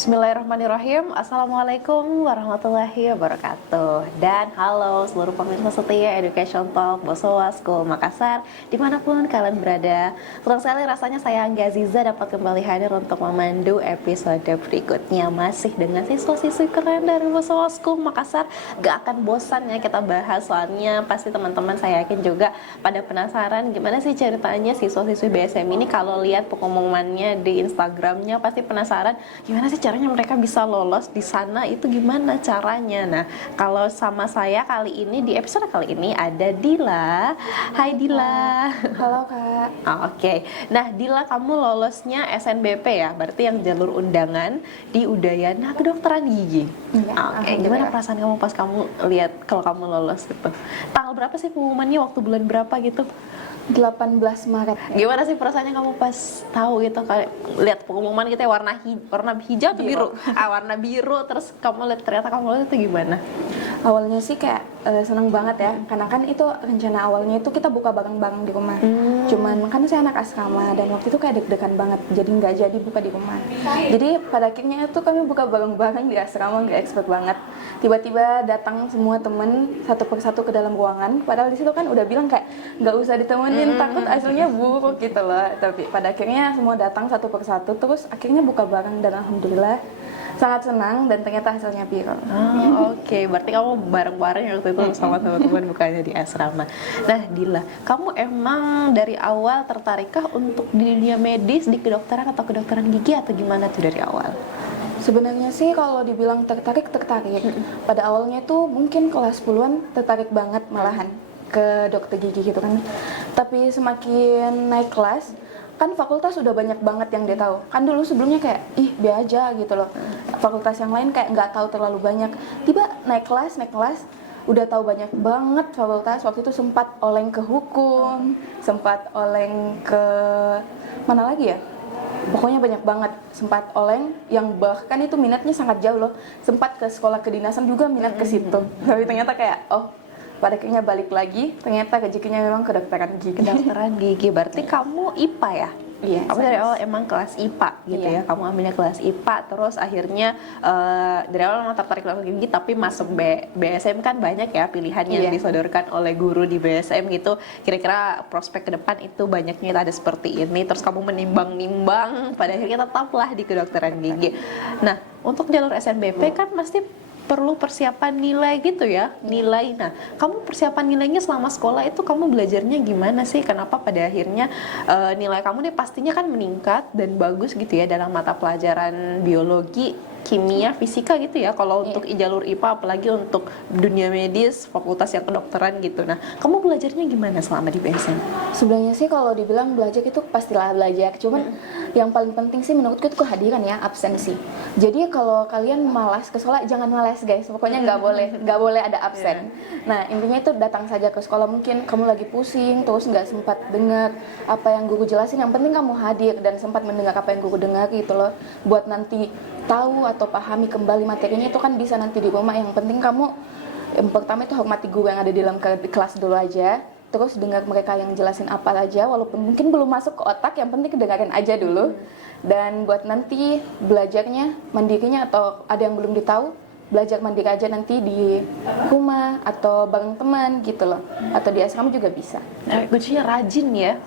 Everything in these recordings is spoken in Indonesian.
Bismillahirrahmanirrahim. Assalamualaikum warahmatullahi wabarakatuh. Dan halo seluruh pemirsa setia Education Talk Bosowa School Makassar, dimanapun kalian berada. Senang sekali rasanya saya Angga Aziza dapat kembali hadir untuk memandu episode berikutnya, masih dengan siswa-siswi keren dari Bosowa School Makassar. Gak akan bosan ya kita bahas, soalnya pasti teman-teman saya yakin juga pada penasaran gimana sih ceritanya siswa-siswi BSM ini. Kalau lihat pengumumannya di Instagramnya pasti penasaran gimana sih caranya mereka bisa lolos di sana, itu gimana caranya. Nah, kalau sama saya kali ini, di episode kali ini ada Dila. Hai Dila. Halo Kak. Oke. Nah Dila, kamu lolosnya SNBP ya, berarti yang jalur undangan di Udayana Kedokteran Gigi. Iya, Oke. Gimana perasaan kamu pas kamu lihat kalau kamu lolos gitu? Tanggal berapa sih pengumumannya, waktu bulan berapa gitu? 18 Maret. Gimana sih perasaannya kamu pas tahu gitu, kayak lihat pengumuman gitu ya, warna hijau atau biru? Warna biru, terus kamu lihat ternyata kamu lulus, itu gimana? Awalnya sih kayak seneng banget ya, karena kan itu rencana awalnya itu kita buka bareng-bareng di rumah. Cuman kan saya anak asrama dan waktu itu kayak deg-degan banget, jadi nggak jadi buka di rumah. Jadi pada akhirnya itu kami buka bareng-bareng di asrama, nggak expect banget. Tiba-tiba datang semua temen satu persatu ke dalam ruangan, padahal di situ kan udah bilang kayak nggak usah ditemenin, takut hasilnya buruk gitu loh. Tapi pada akhirnya semua datang satu persatu, terus akhirnya buka bareng dan alhamdulillah sangat senang dan ternyata hasilnya viral. Oke. Berarti kamu bareng-bareng waktu itu sama teman-teman bukanya di asrama. Nah Dila, kamu emang dari awal tertarikkah untuk di dunia medis, di kedokteran atau kedokteran gigi, atau gimana tuh dari awal? Sebenarnya sih kalau dibilang tertarik. Pada awalnya tuh mungkin kelas 10-an tertarik banget malahan ke dokter gigi gitu kan. Tapi semakin naik kelas, kan fakultas udah banyak banget yang dia tahu. Kan dulu sebelumnya kayak biar aja gitu loh. Fakultas yang lain kayak nggak tahu terlalu banyak. Tiba naik kelas udah tahu banyak banget fakultas. Waktu itu sempat oleng ke hukum, sempat oleng ke mana lagi ya? Pokoknya banyak banget, sempat oleng yang bahkan itu minatnya sangat jauh loh. Sempat ke sekolah kedinasan juga minat ke situ. Tapi ternyata kayak pada akhirnya balik lagi, ternyata rezekinya memang kedokteran gigi. Kedokteran gigi, berarti kamu IPA ya? Iya. Kamu dari awal emang kelas IPA gitu ya? Kamu ambilnya kelas IPA, terus akhirnya dari awal memang tertarik dengan gigi, tapi masuk BSM kan banyak ya pilihan yang disodorkan oleh guru di BSM gitu. Kira-kira prospek ke depan itu banyaknya ada seperti ini, terus kamu menimbang-nimbang, pada akhirnya tetaplah di kedokteran gigi. Nah, untuk jalur SNBP kan pasti perlu persiapan nilai gitu ya, nilai. Nah, kamu persiapan nilainya selama sekolah itu kamu belajarnya gimana sih? Kenapa pada akhirnya nilai kamu nih pastinya kan meningkat dan bagus gitu ya dalam mata pelajaran biologi, kimia, fisika gitu ya. Kalau untuk jalur IPA, apalagi untuk dunia medis, fakultas yang kedokteran gitu. Nah, kamu belajarnya gimana selama di BSM? Sebenarnya sih kalau dibilang belajar itu pastilah belajar, cuman yang paling penting sih menurutku itu kehadiran ya, absensi. Jadi kalau kalian malas ke sekolah, jangan malas guys, pokoknya nggak boleh ada absen. Nah intinya itu datang saja ke sekolah. Mungkin kamu lagi pusing terus nggak sempat dengar apa yang guru jelasin, yang penting kamu hadir dan sempat mendengar apa yang guru dengar gitu loh, buat nanti tahu atau pahami kembali materinya. Itu kan bisa nanti di rumah. Yang penting kamu yang pertama itu hormati guru yang ada di dalam kelas dulu aja, terus dengar mereka yang jelasin apa aja, walaupun mungkin belum masuk ke otak, yang penting kedengarin aja dulu. Dan buat nanti belajarnya mandirinya, atau ada yang belum ditahu, belajar mandiri aja nanti di rumah atau bareng teman gitu loh, atau di asrama juga bisa. Kuncinya rajin ya,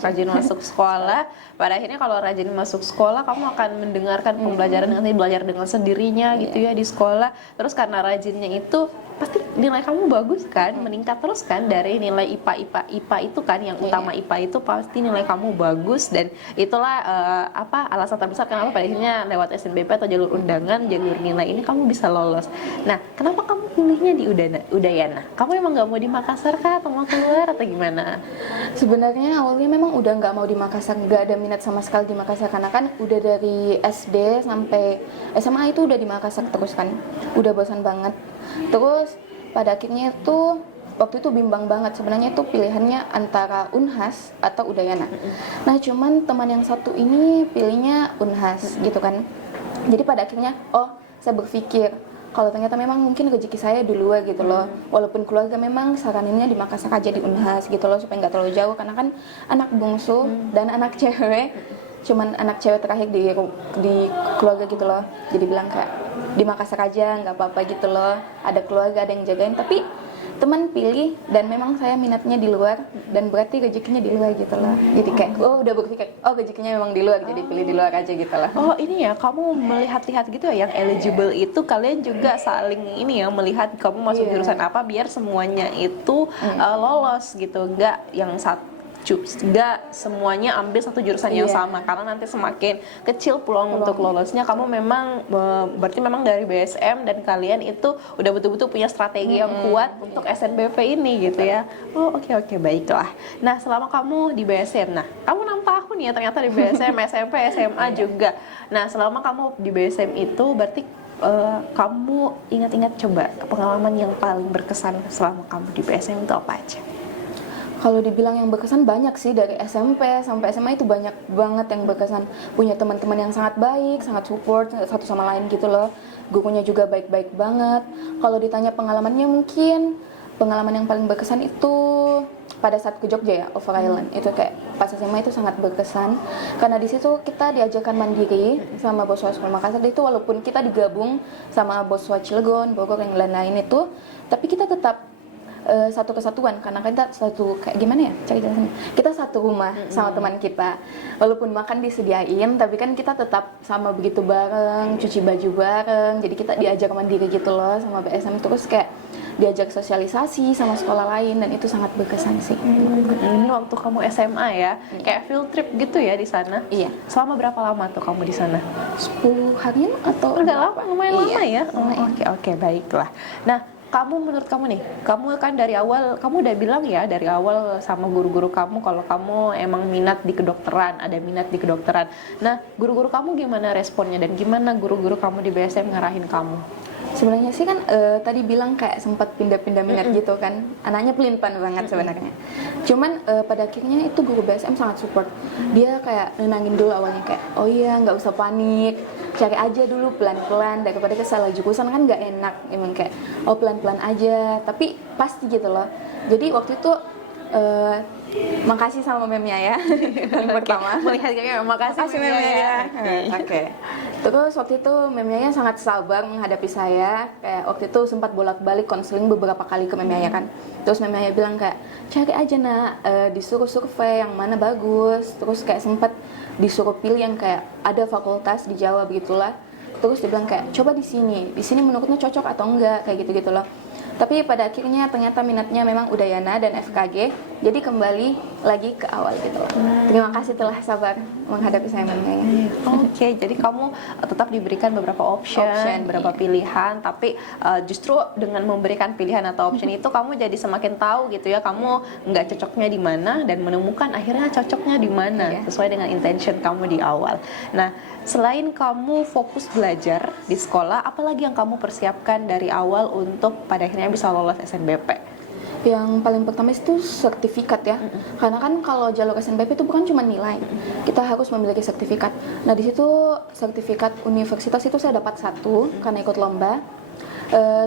rajin masuk sekolah. Pada akhirnya kalau rajin masuk sekolah, kamu akan mendengarkan pembelajaran, nanti belajar dengan sendirinya gitu ya di sekolah. Terus karena rajinnya itu pasti nilai kamu bagus kan, meningkat terus kan dari nilai IPA itu kan, yang utama IPA itu pasti nilai kamu bagus. Dan itulah alasan terbesar kenapa pada akhirnya lewat SNBP atau jalur undangan, jalur nilai ini kamu bisa lolos. Nah, kenapa kamu pilihnya di Udayana? Kamu emang nggak mau di Makassar kah, atau mau keluar atau gimana? Sebenarnya awalnya memang udah nggak mau di Makassar, nggak ada minat sama sekali di Makassar, karena kan udah dari SD sampai SMA itu udah di Makassar terus kan, udah bosan banget. Terus pada akhirnya itu waktu itu bimbang banget sebenarnya itu pilihannya antara Unhas atau Udayana. Nah cuman teman yang satu ini pilihnya Unhas gitu kan. Jadi pada akhirnya saya berpikir kalau ternyata memang mungkin rezeki saya duluan gitu loh. Walaupun keluarga memang saraninnya di Makassar aja, di Unhas gitu loh, supaya nggak terlalu jauh, karena kan anak bungsu dan anak cewek cuman anak cewek terakhir di keluarga gitu loh. Jadi bilang kayak di Makassar aja nggak apa-apa gitu loh, ada keluarga, ada yang jagain. Tapi teman pilih, dan memang saya minatnya di luar, dan berarti rezekinya di luar gitu loh. Jadi kayak udah berpikir rezekinya memang di luar, jadi pilih di luar aja gitu lah. Oh ini ya, kamu melihat-lihat gitu ya, yang eligible itu kalian juga saling ini ya, melihat kamu masuk jurusan apa biar semuanya itu lolos gitu, nggak yang nggak semuanya ambil satu jurusan yang sama, karena nanti semakin kecil peluang untuk lolosnya. Kamu memang berarti memang dari BSM dan kalian itu udah betul-betul punya strategi yang kuat untuk SNBP ini gitu ya. Oh oke, baiklah. Nah selama kamu di BSM, nah kamu 6 tahun ya ternyata di BSM, SMP, SMA juga. Nah selama kamu di BSM itu berarti kamu ingat-ingat coba pengalaman yang paling berkesan selama kamu di BSM itu apa aja? Kalau dibilang yang berkesan banyak sih, dari SMP sampai SMA itu banyak banget yang berkesan. Punya teman-teman yang sangat baik, sangat support satu sama lain gitu loh. Gurunya juga baik-baik banget. Kalau ditanya pengalamannya, mungkin pengalaman yang paling berkesan itu pada saat ke Jogja ya, Over Island. Itu kayak pas SMA itu sangat berkesan karena di situ kita diajarkan mandiri sama Boswa Sekolah Makassar. Itu walaupun kita digabung sama Boswa Cilegon, Bogor, yang lain-lain itu, tapi kita tetap satu kesatuan, karena kita satu, kayak gimana ya cari jelasannya, kita satu rumah sama teman kita, walaupun makan disediain tapi kan kita tetap sama begitu bareng, cuci baju bareng. Jadi kita diajak mandiri gitu loh sama BSM, terus kayak diajak sosialisasi sama sekolah lain, dan itu sangat berkesan sih. Ini waktu kamu SMA ya, kayak field trip gitu ya di sana? Iya. Selama berapa lama tuh kamu di sana? 10 harian atau Udah lama, lumayan lama ya. lumayan. Oke, baiklah. Nah, menurut kamu nih, kamu kan dari awal, kamu udah bilang ya dari awal sama guru-guru kamu kalau kamu emang minat di kedokteran, ada minat di kedokteran. Nah, guru-guru kamu gimana responnya, dan gimana guru-guru kamu di BSM ngarahin kamu? Sebenarnya sih kan tadi bilang kayak sempat pindah-pindah minat gitu kan. Anaknya pelin-pelan banget sebenarnya. Cuman pada akhirnya itu guru BSM sangat support. Dia kayak nenangin dulu awalnya, kayak oh iya nggak usah panik, cari aja dulu pelan-pelan, daripada kesalah jurusan kan nggak enak. Emang kayak oh pelan-pelan aja, tapi pasti gitu loh. Jadi waktu itu makasih sama memnya ya. Pertama melihat kayaknya makasih memnya ya. Oke. Terus waktu itu memnya sangat sabar menghadapi saya. Kayak waktu itu sempat bolak-balik konseling beberapa kali ke memnya kan. Terus memnya bilang kayak cari aja nak, disuruh survei yang mana bagus. Terus kayak sempat disuruh pilih yang kayak ada fakultas di Jawa begitulah. Terus dia bilang kayak coba di sini menurutnya cocok atau enggak, kayak gitu-gitu loh. Tapi pada akhirnya ternyata minatnya memang Udayana dan FKG, jadi kembali lagi ke awal gitu loh. Terima kasih telah sabar menghadapi saya memang. Oke, jadi kamu tetap diberikan beberapa option beberapa pilihan, tapi justru dengan memberikan pilihan atau option itu kamu jadi semakin tahu gitu ya, kamu nggak cocoknya di mana, dan menemukan akhirnya cocoknya di mana sesuai dengan intention kamu di awal. Nah, selain kamu fokus belajar di sekolah, apalagi yang kamu persiapkan dari awal untuk pada akhirnya bisa lolos SNBP? Yang paling pertama itu sertifikat ya. Karena kan kalau jalur SNBP itu bukan cuma nilai. Kita harus memiliki sertifikat. Nah, di situ sertifikat universitas itu saya dapat 1 karena ikut lomba.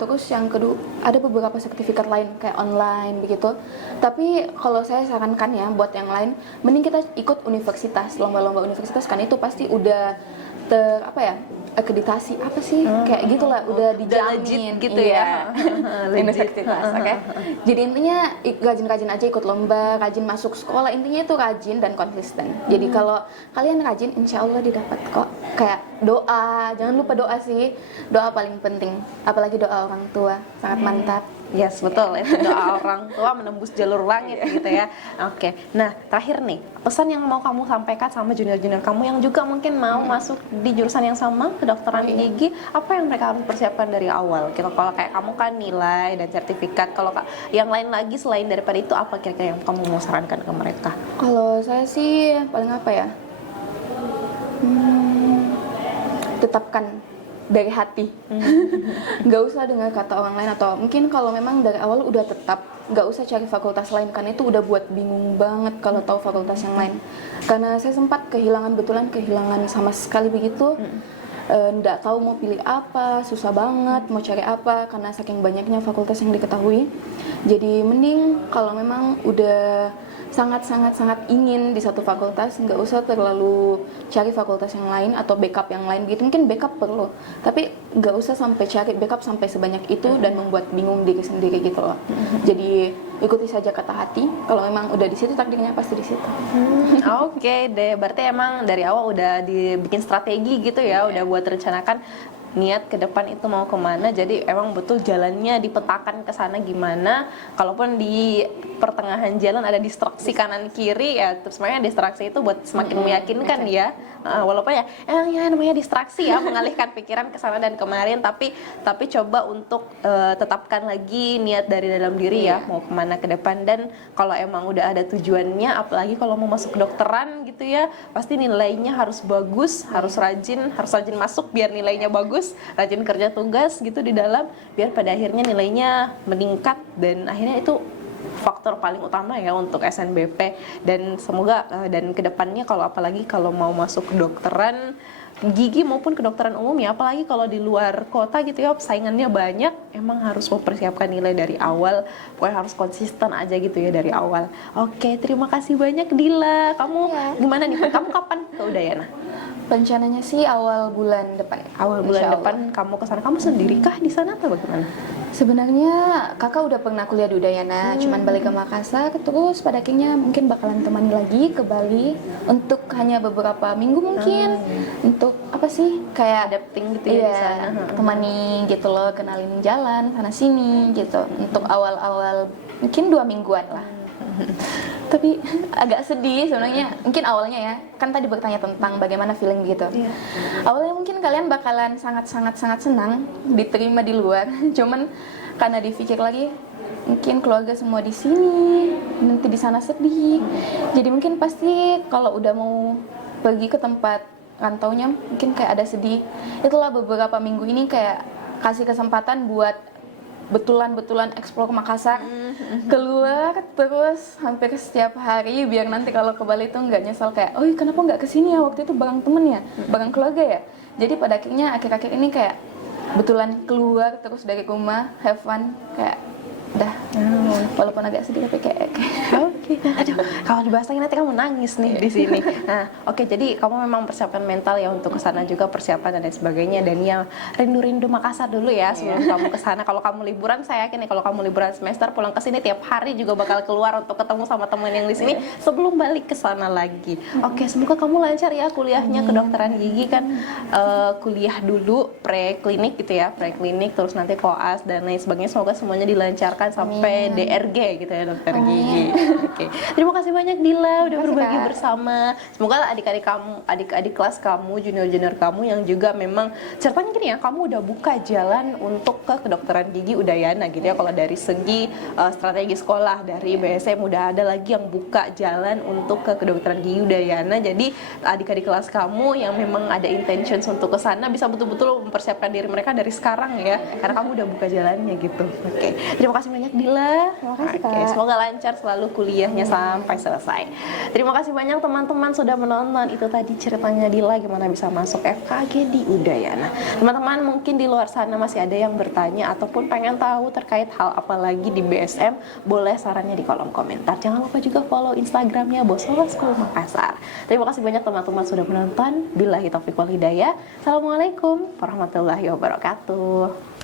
Terus yang kedua ada beberapa sertifikat lain kayak online begitu. Tapi kalau saya sarankan ya buat yang lain, mending kita ikut universitas, lomba-lomba universitas, kan itu pasti udah akreditasi apa sih kayak gitulah, udah dijamin gitu ya. Universitas, oke. Jadi intinya rajin-rajin aja ikut lomba, rajin masuk sekolah, intinya itu rajin dan konsisten. Jadi kalau kalian rajin, insya Allah didapat kok. Kayak doa, jangan lupa doa sih, doa paling penting, apalagi doa orang tua, sangat mantap. Yes, betul. Itu doa orang tua menembus jalur langit gitu ya. Oke. Nah, terakhir nih, pesan yang mau kamu sampaikan sama junior-junior kamu yang juga mungkin mau masuk di jurusan yang sama, kedokteran gigi, apa yang mereka harus persiapkan dari awal? Gitu. Kalau kayak kamu kan nilai dan sertifikat, kalau yang lain lagi selain daripada itu, apa kira-kira yang kamu mau sarankan ke mereka? Kalau saya sih paling apa ya? Tetapkan dari hati, nggak usah dengar kata orang lain, atau mungkin kalau memang dari awal udah tetap, nggak usah cari fakultas lain, karena itu udah buat bingung banget kalau tahu fakultas yang lain. Karena saya sempat kehilangan sama sekali begitu, nggak tahu mau pilih apa, susah banget mau cari apa karena saking banyaknya fakultas yang diketahui. Jadi mending kalau memang udah sangat ingin di satu fakultas, nggak usah terlalu cari fakultas yang lain atau backup yang lain gitu. Mungkin backup perlu, tapi nggak usah sampai cari backup sampai sebanyak itu dan membuat bingung diri sendiri gitu loh. Jadi ikuti saja kata hati, kalau memang udah di situ takdirnya pasti di situ. Oke deh, berarti emang dari awal udah dibikin strategi gitu ya, udah buat rencanakan niat ke depan itu mau kemana, jadi emang betul jalannya dipetakan ke sana gimana. Kalaupun di pertengahan jalan ada distraksi kanan kiri ya, terus sebenarnya distraksi itu buat semakin meyakinkan ya. Walaupun ya namanya distraksi ya, mengalihkan pikiran ke sana dan kemarin, tapi coba untuk tetapkan lagi niat dari dalam diri ya, mau kemana ke depan. Dan kalau emang udah ada tujuannya, apalagi kalau mau masuk kedokteran gitu ya, pasti nilainya harus bagus, harus rajin masuk biar nilainya bagus, rajin kerja tugas gitu di dalam, biar pada akhirnya nilainya meningkat, dan akhirnya itu faktor paling utama ya untuk SNBP. Dan semoga dan kedepannya apalagi kalau mau masuk kedokteran gigi maupun kedokteran umum ya, apalagi kalau di luar kota gitu ya, saingannya banyak, emang harus mempersiapkan nilai dari awal, pokoknya harus konsisten aja gitu ya dari awal. Oke, terima kasih banyak Dila. Kamu gimana nih? Kamu kapan ke Udayana? Rencananya sih awal bulan depan. Awal bulan depan kamu ke sana. Kamu sendirikah di sana atau bagaimana? Sebenarnya kakak udah pernah kuliah di Udayana, cuman balik ke Makassar, terus pada akhirnya mungkin bakalan temani lagi ke Bali untuk hanya beberapa minggu mungkin, untuk apa sih, kayak adapting gitu ya di sana. temani gitu loh, kenalin jalan sana sini gitu, untuk awal-awal mungkin 2 mingguan lah. Tapi agak sedih sebenarnya, mungkin awalnya ya, kan tadi bertanya tentang bagaimana feeling gitu. Awalnya mungkin kalian bakalan sangat senang diterima di luar, cuman karena dipikir lagi, mungkin keluarga semua di sini, nanti di sana sedih. Jadi mungkin pasti kalau udah mau pergi ke tempat rantaunya mungkin kayak ada sedih. Itulah beberapa minggu ini kayak kasih kesempatan buat betulan explore Makassar, keluar terus hampir setiap hari, biar nanti kalau ke Bali tuh nggak nyesal kayak, oh kenapa nggak kesini ya, waktu itu bareng temen ya, bareng keluarga ya. Jadi pada akhirnya akhir-akhir ini kayak betulan keluar terus dari rumah, have fun, kayak dah, walaupun agak sedih tapi kayak Oke. Aduh, kalau dibahas lagi nanti kamu nangis nih di sini. Nah, oke, jadi kamu memang persiapan mental ya untuk ke sana juga, persiapan dan lain sebagainya, dan ya rindu-rindu Makassar dulu ya sebelum kamu ke sana. Kalau kamu liburan, saya yakin nih kalau kamu liburan semester pulang ke sini tiap hari juga bakal keluar untuk ketemu sama teman yang di sini sebelum balik ke sana lagi. Oke, semoga kamu lancar ya kuliahnya kedokteran gigi kan, kuliah dulu preklinik gitu ya, preklinik terus nanti koas dan lain sebagainya. Semoga semuanya dilancarkan sampai DRG gitu ya, dokter gigi. Oke. Terima kasih banyak Dila udah berbagi bersama. Semoga adik-adik kamu, adik-adik kelas kamu, junior-junior kamu yang juga memang ceritanya gini ya, kamu udah buka jalan untuk ke kedokteran gigi Udayana gitu ya. Kalau dari segi strategi sekolah dari BSM udah ada lagi yang buka jalan untuk ke kedokteran gigi Udayana. Jadi adik-adik kelas kamu yang memang ada intentions untuk ke sana bisa betul-betul mempersiapkan diri mereka dari sekarang ya, karena kamu udah buka jalannya gitu. Oke. Terima kasih banyak Dila. Terima kasih, Oke, Kak. semoga lancar selalu kuliahnya sampai selesai. Terima kasih banyak teman-teman sudah menonton. Itu tadi ceritanya Dila gimana bisa masuk FKG di Udayana. Teman-teman mungkin di luar sana masih ada yang bertanya ataupun pengen tahu terkait hal apa lagi di BSM, boleh sarannya di kolom komentar. Jangan lupa juga follow Instagramnya Bosowa School Makassar. Terima kasih banyak teman-teman sudah menonton. Billahi taufiq wal hidayah. Assalamualaikum warahmatullahi wabarakatuh.